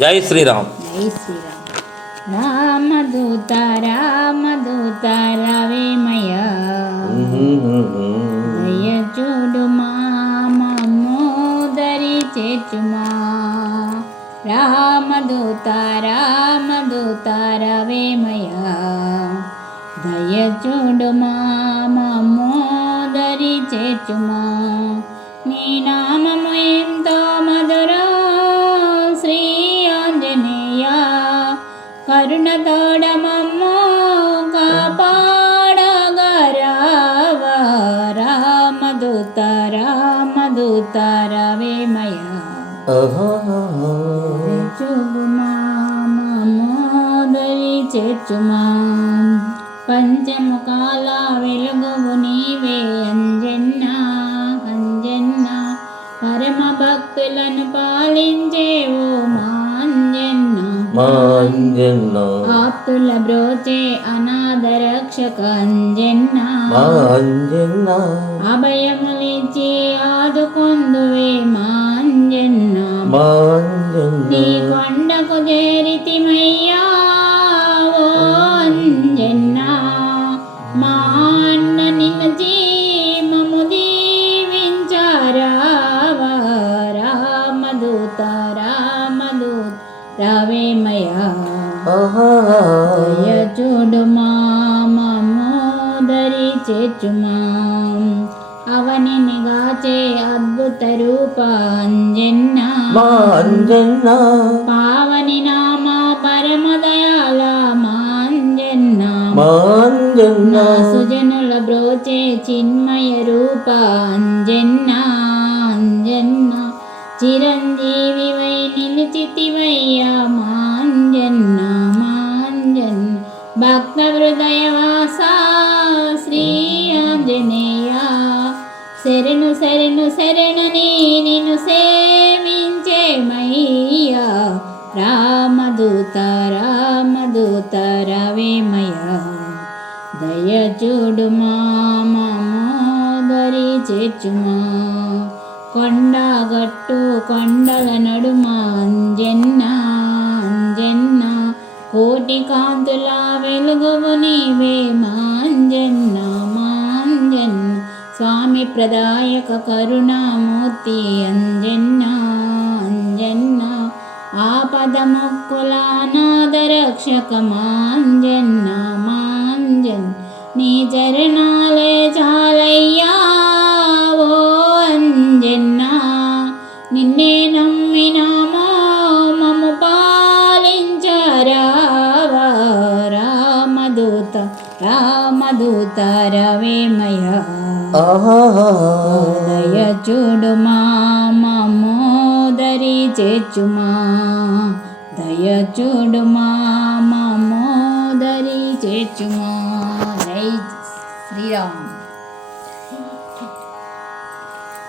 జై శ్రీరామ్. జై శ్రీరామ్. రామదూత రామదూత రవేమయ దయ చూడు మామోదరి చేర్చుమా రామదూత రామదూత రవేమయ దయ చూడు మామోదరి చేర్చుమా నీనా కరుణ తోడమమ్మో కాపాడగరావ రామదూత రామదూత రవేమయ చూగుమా మోదరి చేర్చుమా పంచముఖాల వెలుగువు నీవే అంజన్న అంజన్న పరమ భక్తులను పాలించేవో మాంజన్న అనాథ రక్షక అంజన్న మాంజన్న అభయములిచ్చి ఆదుకొందువే మాంజన్న మాంజన్న నీ కొండకు చేరితిమయ్యా దయ చూడు మామోదరి చేర్చుమా అవని నిగాచే అద్భుత రూప అంజన్న. మాంజన్న పావని నామ పరమదయాల మాంజన్న మాంజన్న సుజనుల బ్రోచే చిన్మయ రూప అంజన్న. అంజన్న చిరంజీవి వై నిలిచితివయ్యా భక్త హృదయ శ్రీ ఆంజనేయ. శరణు శరణు శరణని నిన్ను సేవించే మయ్యా. రామదూత రామదూత రవేమయ దయ చూడు మామోదరి చేర్చుమా. కొండగట్టు కొండల నడుమ అంజన్నా. కోటి కాంతుల వెలుగువు నీవే మాంజన్న మాంజన్న. స్వామి ప్రదాయక కరుణామూర్తి అంజన్న అంజన్న. ఆపద మొక్కుల మాంజన్న మాంజన్. నీ చరణాలే రామదూత రామదూత రవేమయ దయ చూడు మామోదరి చేర్చుమా దయ చూడు మామోదరి చేర్చుమా జై శ్రీరామ్